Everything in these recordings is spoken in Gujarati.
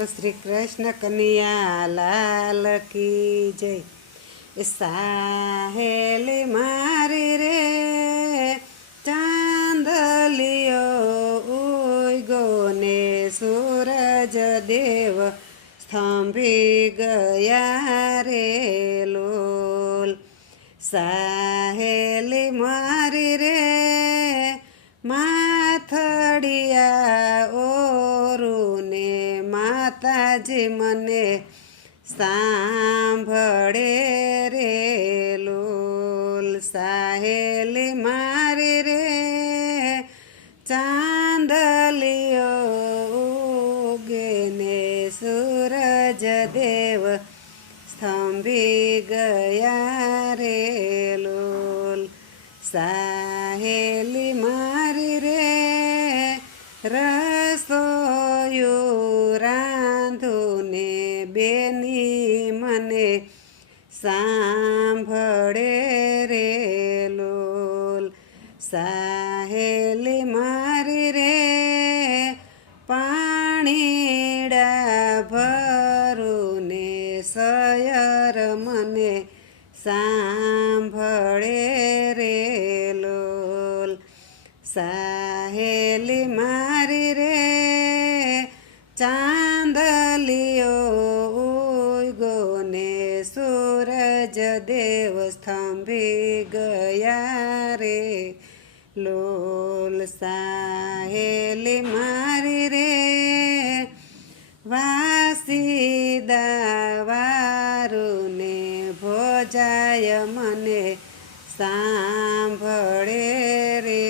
બોલો શ્રી કૃષ્ણ કનૈયા લાલ કી જય। સાહેલી મારી રે ચાંદલિયો ઉગ્યો ને સૂરજ દેવ સ્તંભી ગયા રે લોલ। સાહેલી મારી રે માથડિયા ઓરુને માતાજી મને સાંભળે રે લોલ। સાહેલી મારી રે ચાંદલિયો ઉગે ને સૂરજ દેવ સ્તંભી ગયા રે લોલ। સાહેલી મારી રે રસોયું રાંધુને બેની મને સાંભળે રે લોલ। સાહેલી મારી રે પાણીડા ભરુને સયર મને સાંભળે રે લોલ। સાહેલી મારી રે ચાંદલિયો ઉગ્યો ને સૂરજ દેવ સ્તંભી ગયા રે લોલ। સાહેલી મારી રે વાસીદા વારુને ભોજાય મને સાંભળે રે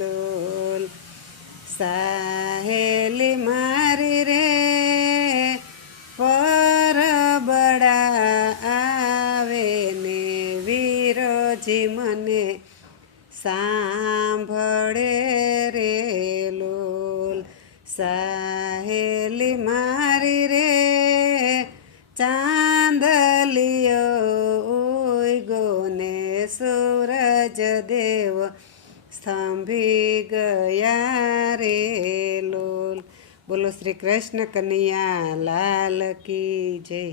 લોલ। સાહેલી મારી રે પરબડા આવે ને વિરોજી મને સાંભળે રે લોલ। સાહેલી મારી રે ચાંદલિયો ઉગ્યો ને સૂરજ દેવ સ્તંભી ગયા રે લોલ। બોલો શ્રી કૃષ્ણ કનૈયા લાલ કી જય।